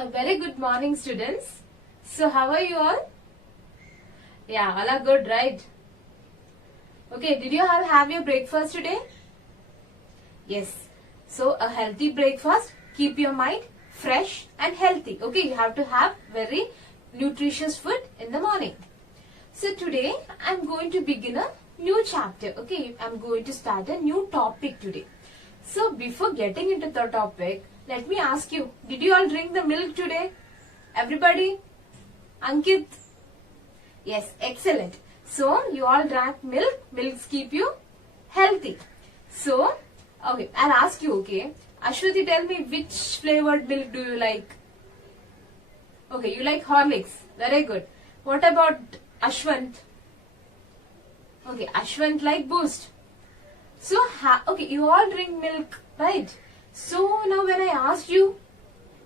A very good morning, students. So, how are you all? Yeah, all are good, right? Okay, did you all have your breakfast today? Yes. So, a healthy breakfast keep your mind fresh and healthy. Okay, you have to have very nutritious food in the morning. So, today I am going to begin a new chapter. Okay, I am going to start a new topic today. So, before getting into the topic, let me ask you, did you all drink the milk today? Everybody? Ankit? Yes, excellent. So, you all drank milk. Milks keep you healthy. So, okay, I'll ask you, okay. Ashwati, tell me which flavored milk do you like? Okay, you like Horlicks. Very good. What about Ashwant? Okay, Ashwant like Boost. So, okay, you all drink milk, right? So, now when I asked you,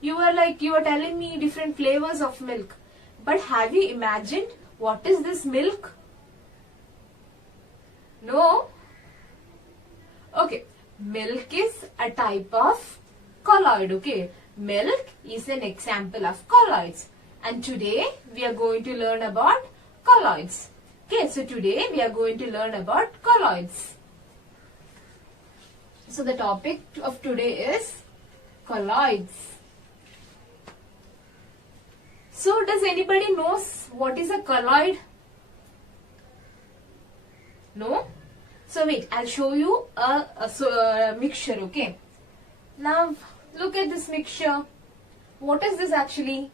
you were telling me different flavors of milk. But have you imagined what is this milk? No? Okay, milk is a type of colloid, okay? Milk is an example of colloids. And today we are going to learn about colloids. Okay, so today we are going to learn about colloids. So the topic of today is colloids. So does anybody knows what is a colloid? No? So wait, I'll show you a mixture, okay? Now look at this mixture. What is this actually?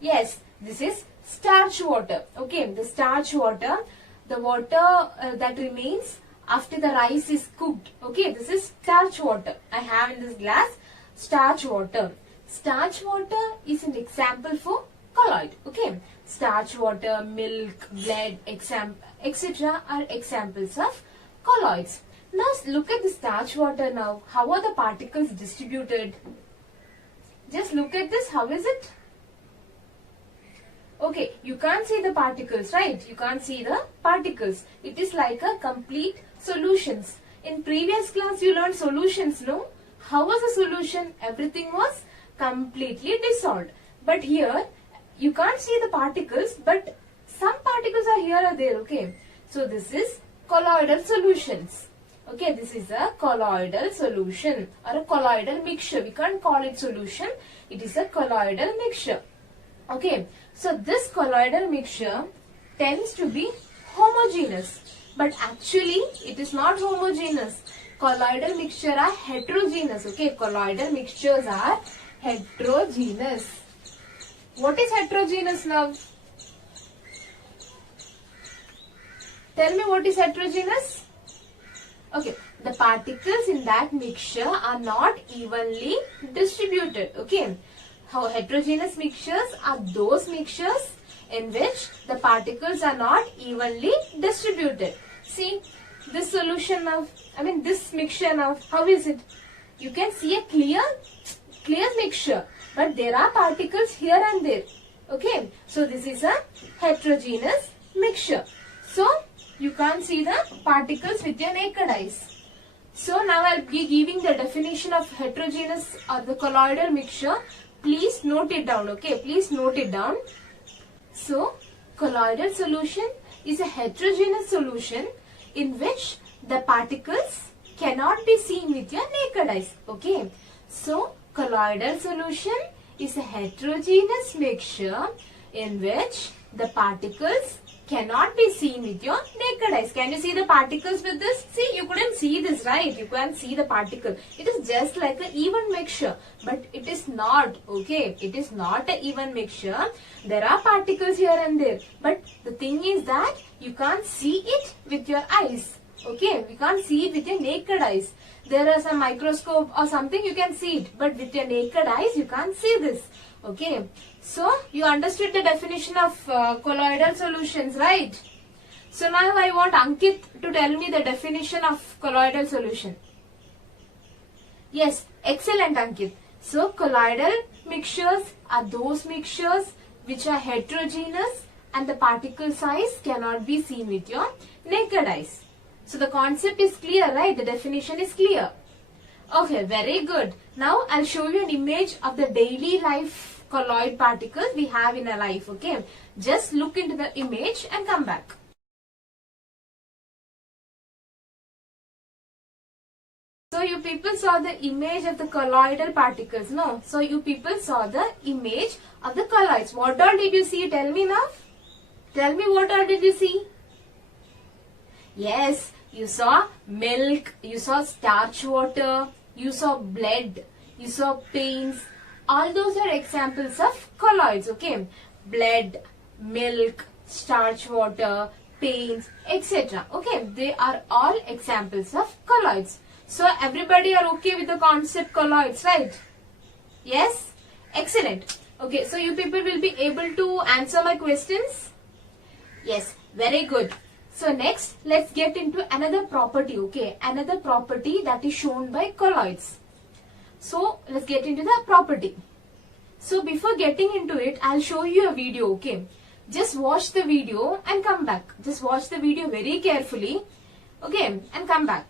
Yes, this is starch water, okay? The starch water, the water that remains after the rice is cooked, okay? This is starch water. I have in this glass starch water. Starch water is an example for colloid, okay? Starch water, milk, blood, etc. are examples of colloids. Now look at the starch water now. How are the particles distributed? Just look at this. How is it? Okay, you can't see the particles, right? You can't see the particles. It is like a complete solutions. In previous class you learned solutions, no? How was the solution? Everything was completely dissolved. But here you can't see the particles, but some particles are here or there, okay? So this is colloidal solutions. Okay, this is a colloidal solution or a colloidal mixture. We can't call it solution. It is a colloidal mixture. Okay, so this colloidal mixture tends to be homogeneous, but actually it is not homogeneous. Colloidal mixture are heterogeneous. Okay, colloidal mixtures are heterogeneous. What is heterogeneous now? Tell me what is heterogeneous? Okay, the particles in that mixture are not evenly distributed. Okay, how heterogeneous mixtures are those mixtures in which the particles are not evenly distributed. See this solution now, this mixture now, how is it? You can see a clear mixture, but there are particles here and there. Okay, so this is a heterogeneous mixture. So you can't see the particles with your naked eyes. So now I'll be giving the definition of heterogeneous or the colloidal mixture. Please note it down, okay? Please note it down. So colloidal solution is a heterogeneous solution in which the particles cannot be seen with your naked eyes. Okay, so colloidal solution is a heterogeneous mixture in which the particles cannot be seen with your naked eyes. Can you see the particles with this? See, you couldn't see this, right? You can't see the particle. It is just like an even mixture, but it is not, okay? It is not an even mixture. There are particles here and there, but the thing is that you can't see it with your eyes. Okay, we can't see it with your naked eyes. There are some microscope or something you can see it, but with your naked eyes you can't see this. Okay, so you understood the definition of colloidal solutions, right? So now I want Ankit to tell me the definition of colloidal solution. Yes, excellent Ankit. So colloidal mixtures are those mixtures which are heterogeneous and the particle size cannot be seen with your naked eyes. So the concept is clear, right? The definition is clear. Okay, very good. Now I'll show you an image of the daily life colloid particles we have in our life. Okay, just look into the image and come back. So you people saw the image of the colloidal particles, no? So you people saw the image of the colloids. What all did you see? Tell me now. Tell me what all did you see? Yes, you saw milk, you saw starch water, you saw blood, you saw paints. All those are examples of colloids, okay? Blood, milk, starch water, paints, etc. Okay, they are all examples of colloids. So everybody are okay with the concept colloids, right? Yes? Excellent. Okay, so you people will be able to answer my questions? Yes, very good. So next, let's get into another property, okay? Another property that is shown by colloids. So let's get into the property. So before getting into it, I'll show you a video, okay? Just watch the video and come back. Just watch the video very carefully, okay? And come back.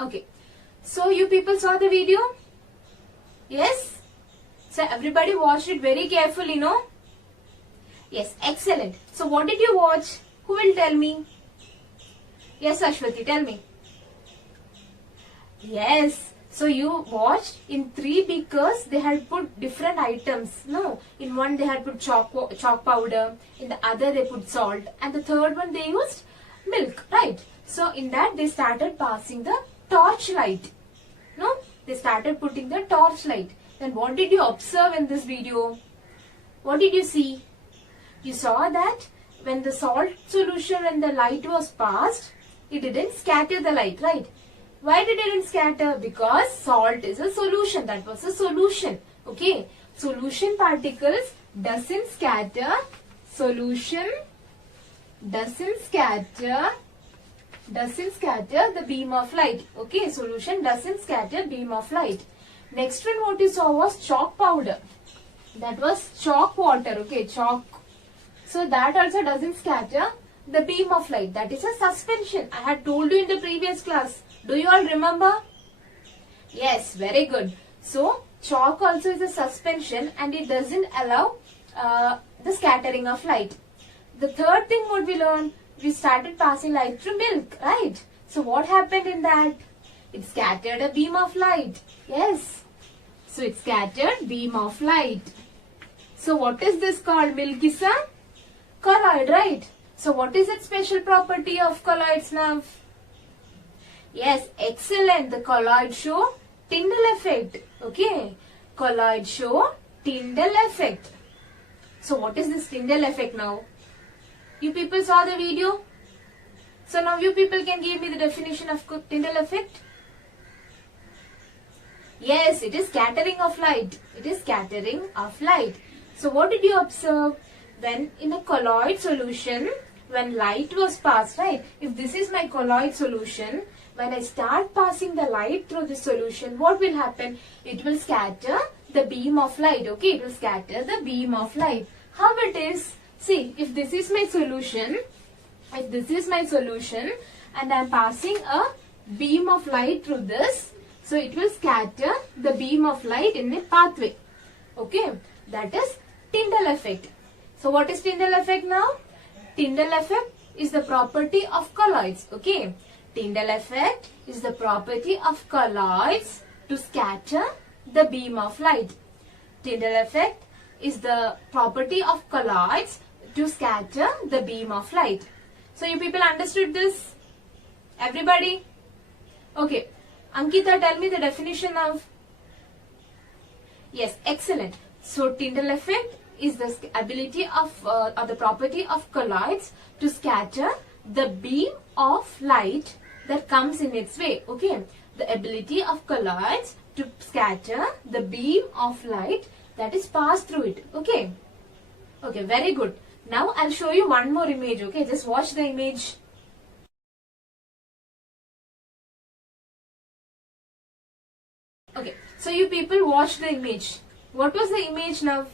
Okay, so you people saw the video? Yes? So everybody watched it very carefully, no? Yes, excellent. So what did you watch? Who will tell me? Yes, Ashwati, tell me. Yes, so you watched in 3 beakers they had put different items. No, in one they had put chalk powder, in the other they put salt, and the third one they used milk, right? So in that they started passing the torchlight. No, they started putting the torchlight. Then what did you observe in this video? What did you see? You saw that when the salt solution, when the light was passed, it didn't scatter the light, right? Why did it didn't scatter? Because salt is a solution. That was a solution. Okay. Solution particles doesn't scatter. Solution doesn't scatter the beam of light. Okay. Solution doesn't scatter beam of light. Next one what you saw was chalk powder. That was chalk water. Okay. Chalk. So that also doesn't scatter the beam of light. That is a suspension. I had told you in the previous class. Do you all remember? Yes, very good. So, chalk also is a suspension and it doesn't allow the scattering of light. The third thing what we learned, we started passing light through milk, right? So, what happened in that? It scattered a beam of light. Yes. So, it scattered beam of light. So, what is this called? Milk is a colloid, right? So, what is its special property of colloids now? Yes, excellent. The colloid show Tyndall effect. Okay. Colloid show Tyndall effect. So what is this Tyndall effect now? You people saw the video? So now you people can give me the definition of Tyndall effect. Yes, it is scattering of light. It is scattering of light. So what did you observe? When in a colloid solution, when light was passed, right? If this is my colloid solution, when I start passing the light through the solution, what will happen? It will scatter the beam of light. Okay, it will scatter the beam of light. How it is? See, if this is my solution, and I am passing a beam of light through this, so it will scatter the beam of light in a pathway. Okay, that is Tyndall effect. So what is Tyndall effect now? Tyndall effect is the property of colloids. Okay. Tyndall effect is the property of colloids to scatter the beam of light. Tyndall effect is the property of colloids to scatter the beam of light. So you people understood this? Everybody? Okay. Ankita, tell me the definition of. Yes, excellent. So Tyndall effect is the ability of or the property of colloids to scatter the beam of light that comes in its way. Okay, the ability of colloids to scatter the beam of light that is passed through it. Okay, okay, very good. Now I'll show you one more image. Okay, just watch the image. Okay, so you people watch the image. What was the image now?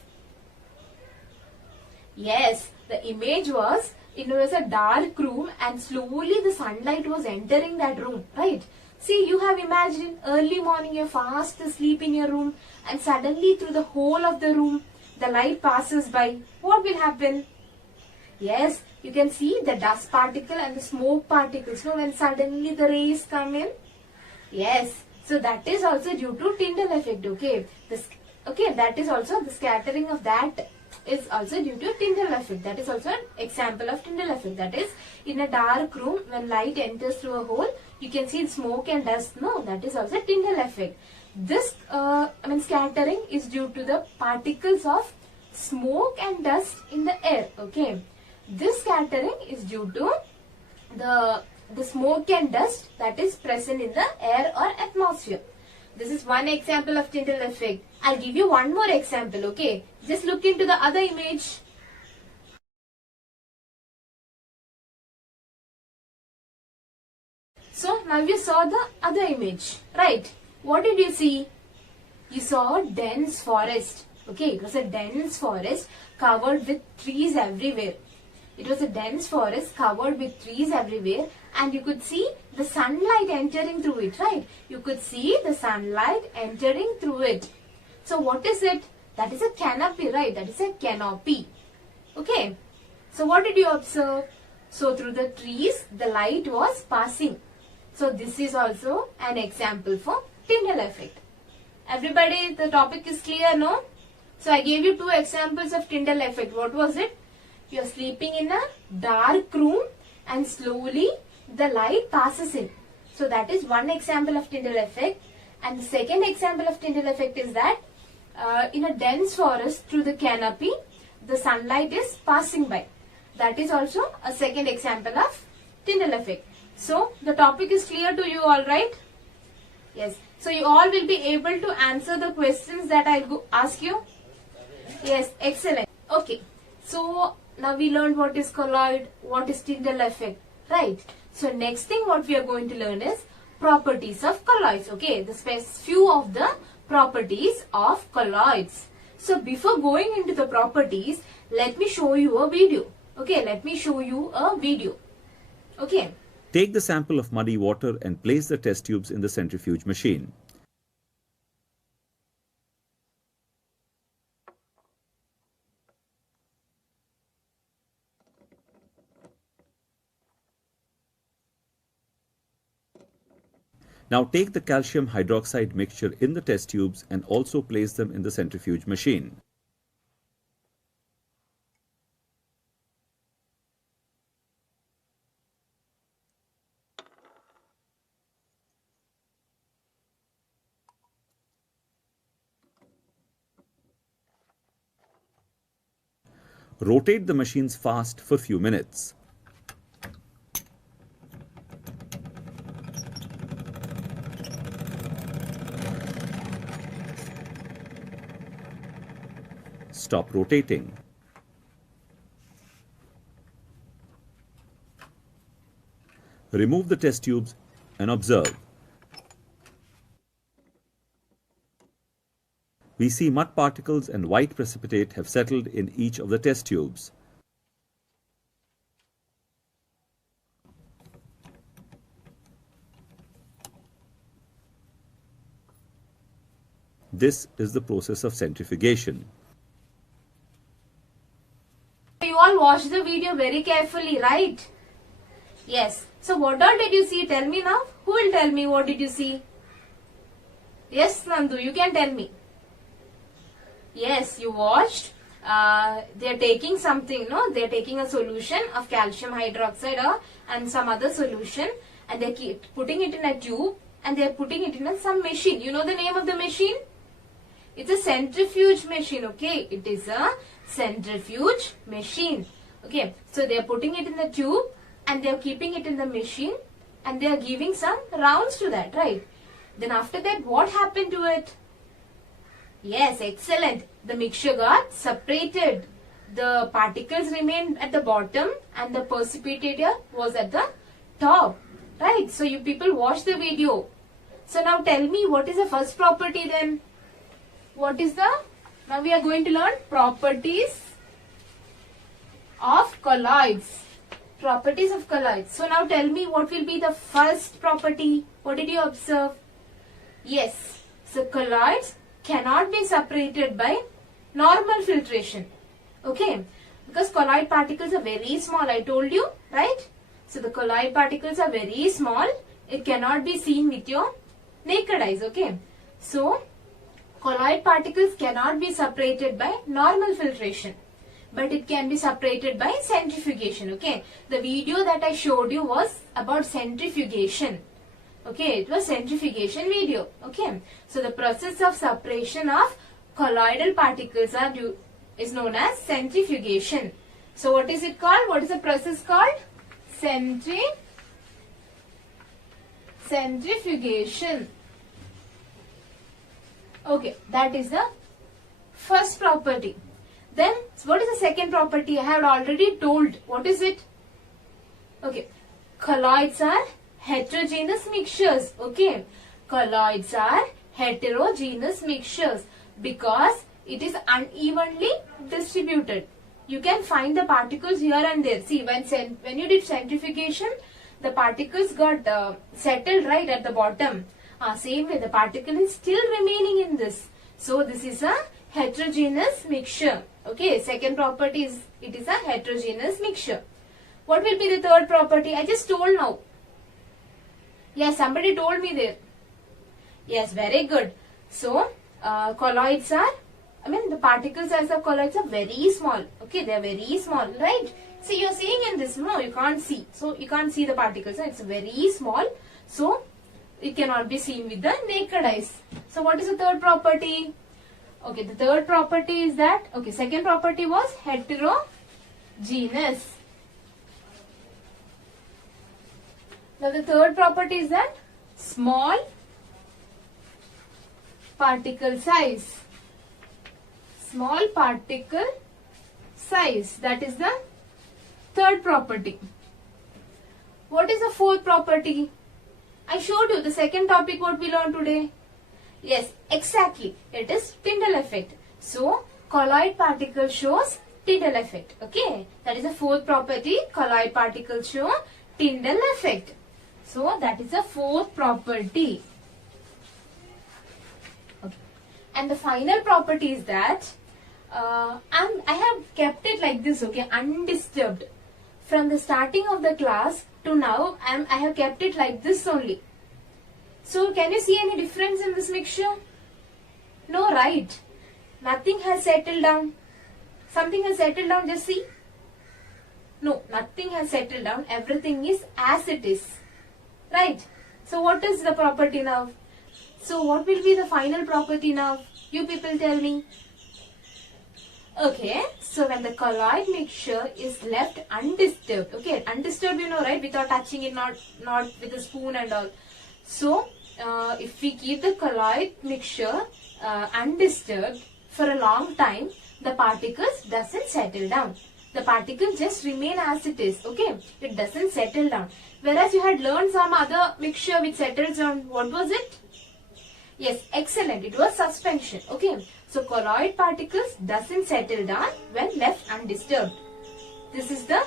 Yes, the image was, it was a dark room and slowly the sunlight was entering that room, right? See, you have imagined early morning you're fast asleep in your room and suddenly through the whole of the room the light passes by. What will happen? Yes, you can see the dust particle and the smoke particles. No, when suddenly the rays come in. Yes, so that is also due to Tyndall effect. Okay, that is also the scattering of that is also due to Tyndall effect. That is also an example of Tyndall effect. That is, in a dark room, when light enters through a hole, you can see smoke and dust. No, that is also Tyndall effect. This, scattering is due to the particles of smoke and dust in the air. Okay, this scattering is due to the smoke and dust that is present in the air or atmosphere. This is one example of Tyndall effect. I'll give you one more example, okay? Just look into the other image. So, now you saw the other image, right? What did you see? You saw a dense forest, okay? It was a dense forest covered with trees everywhere. It was a dense forest covered with trees everywhere and you could see the sunlight entering through it, right? You could see the sunlight entering through it. So what is it? That is a canopy, right? That is a canopy. Okay. So what did you observe? So through the trees, the light was passing. So this is also an example for Tyndall effect. Everybody, the topic is clear, no? So I gave you two examples of Tyndall effect. What was it? You are sleeping in a dark room and slowly the light passes in. So that is one example of Tyndall effect. And the second example of Tyndall effect is that in a dense forest through the canopy, the sunlight is passing by. That is also a second example of Tyndall effect. So the topic is clear to you, all right? Yes. So you all will be able to answer the questions that I will ask you. Yes, excellent. Okay. So now we learned what is colloid, what is Tyndall effect, right? So next thing what we are going to learn is properties of colloids. Okay, the few of the properties of colloids. So before going into the properties, let me show you a video. Okay, let me show you a video. Okay. Take the sample of muddy water and place the test tubes in the centrifuge machine. Now take the calcium hydroxide mixture in the test tubes and also place them in the centrifuge machine. Rotate the machines fast for few minutes. Stop rotating. Remove the test tubes and observe. We see mud particles and white precipitate have settled in each of the test tubes. This is the process of centrifugation. You all watched the video very carefully, right? Yes. So what all did you see? Tell me now. Who will tell me what did you see? Yes, Nandu, you can tell me. Yes, you watched. They're taking something, no? They're taking a solution of calcium hydroxide and some other solution, and they keep putting it in a tube, and they're putting it in some machine. You know the name of the machine? It's a centrifuge machine, okay? It is a centrifuge machine. Okay, so they're putting it in the tube, and they're keeping it in the machine, and they're giving some rounds to that, right? Then after that, what happened to it? Yes, excellent. The mixture got separated. The particles remained at the bottom and the precipitator was at the top. Right? So you people watch the video. So now tell me, what is the first property then? What is the... Now we are going to learn properties of colloids. Properties of colloids. So now tell me, what will be the first property? What did you observe? Yes. So colloids cannot be separated by normal filtration. Okay. Because colloid particles are very small. I told you. Right? So the colloid particles are very small. It cannot be seen with your naked eyes. Okay. So colloid particles cannot be separated by normal filtration. But it can be separated by centrifugation. Okay. The video that I showed you was about centrifugation. Okay, it was centrifugation video. Okay, so the process of separation of colloidal particles is known as centrifugation. So what is it called? What is the process called? Centrifugation. Okay, that is the first property. Then what is the second property? I have already told. What is it? Okay, colloids are heterogeneous mixtures. Okay, colloids are heterogeneous mixtures because it is unevenly distributed. You can find the particles here and there. See, when you did centrifugation, the particles got settled right at the bottom. Same way, the particle is still remaining in this. So this is a heterogeneous mixture. Okay, second property is it is a heterogeneous mixture. What will be the third property? I just told now. Yes, somebody told me there. Yes, very good. So, colloids are, the particle size of colloids are very small. Okay, they are very small, right? See, you are seeing in this, no, you can't see. So, you can't see the particles. It's very small. So, it cannot be seen with the naked eyes. So, what is the third property? Okay, the third property is that, okay, second property was heterogeneous. Now the third property is that small particle size. Small particle size. That is the third property. What is the fourth property? I showed you the second topic what we learned today. Yes, exactly. It is Tyndall effect. So, colloid particle shows Tyndall effect. Okay. That is the fourth property. Colloid particles show Tyndall effect. So, that is the fourth property. Okay. And the final property is that I have kept it like this, okay, undisturbed. From the starting of the class to now, I have kept it like this only. So, can you see any difference in this mixture? No, right? Nothing has settled down. Something has settled down, just see. No, nothing has settled down. Everything is as it is. Right? So, what is the property now? So, what will be the final property now? You people tell me. Okay, so when the colloid mixture is left undisturbed, okay, undisturbed you know, right, without touching it, not with a spoon and all. So, if we keep the colloid mixture undisturbed for a long time, the particles doesn't settle down. The particles just remain as it is, okay, it doesn't settle down. Whereas you had learned some other mixture which settles down, what was it? Yes, excellent, it was suspension, okay. So, colloid particles doesn't settle down when left undisturbed. This is the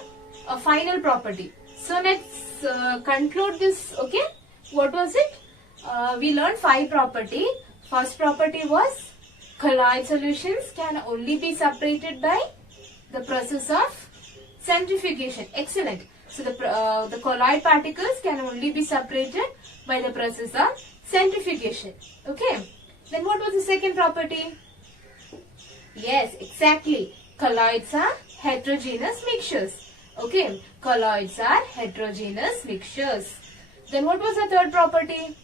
final property. So, let's conclude this, okay. What was it? We learned 5 property. First property was colloid solutions can only be separated by the process of centrifugation. Excellent. So, the colloid particles can only be separated by the process of centrifugation. Okay. Then what was the second property? Yes, exactly. Colloids are heterogeneous mixtures. Okay, colloids are heterogeneous mixtures. Then what was the third property?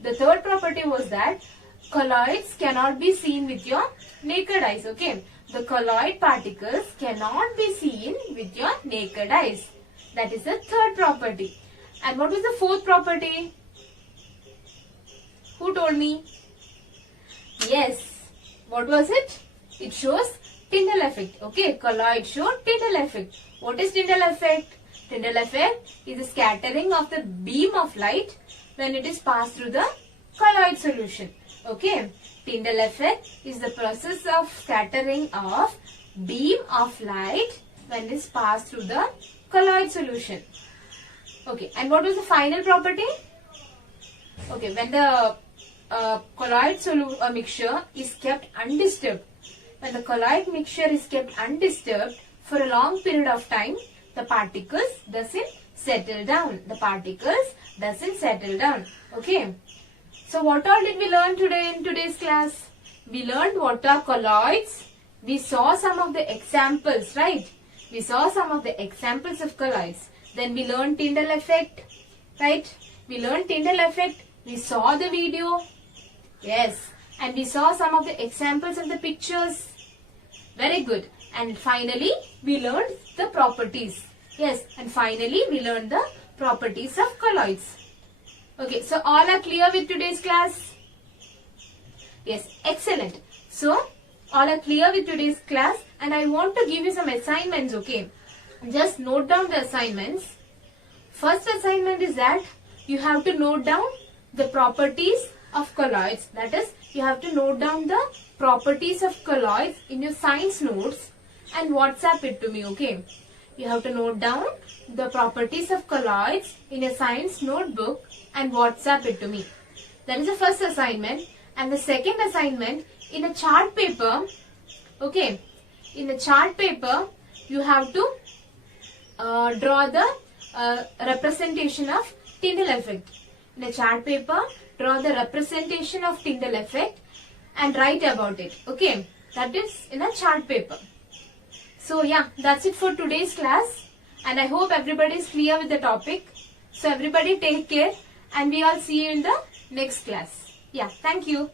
The third property was that colloids cannot be seen with your naked eyes. Okay, the colloid particles cannot be seen with your naked eyes. That is the third property. And what was the fourth property? Who told me? Yes. What was it? It shows Tyndall effect. Okay, colloid show Tyndall effect. What is Tyndall effect? Tyndall effect is the scattering of the beam of light when it is passed through the colloid solution. Okay, Tyndall effect is the process of scattering of beam of light when it is passed through the colloid solution. Okay, and what was the final property? Okay, when the colloid mixture is kept undisturbed. When the colloid mixture is kept undisturbed for a long period of time, the particles doesn't settle down. The particles doesn't settle down. Okay. So what all did we learn today in today's class? We learned what are colloids. We saw some of the examples, right? We saw some of the examples of colloids. Then we learned Tyndall effect, right? We learned Tyndall effect. We saw the video. Yes. And we saw some of the examples of the pictures. Very good. And finally, we learned the properties. Yes. And finally, we learned the properties of colloids. Okay. So, all are clear with today's class? Yes. Excellent. So, all are clear with today's class. And I want to give you some assignments. Okay. Just note down the assignments. First assignment is that you have to note down the properties of colloids. That is, you have to note down the properties of colloids in your science notes and WhatsApp it to me, okay? You have to note down the properties of colloids in a science notebook and WhatsApp it to me. That is the first assignment. And the second assignment, in a chart paper, okay? In a chart paper, you have to draw the representation of Tyndall effect. In a chart paper, draw the representation of Tyndall effect and write about it. Okay, that is in a chart paper. So yeah, that's it for today's class. And I hope everybody is clear with the topic. So everybody take care and we all see you in the next class. Yeah, thank you.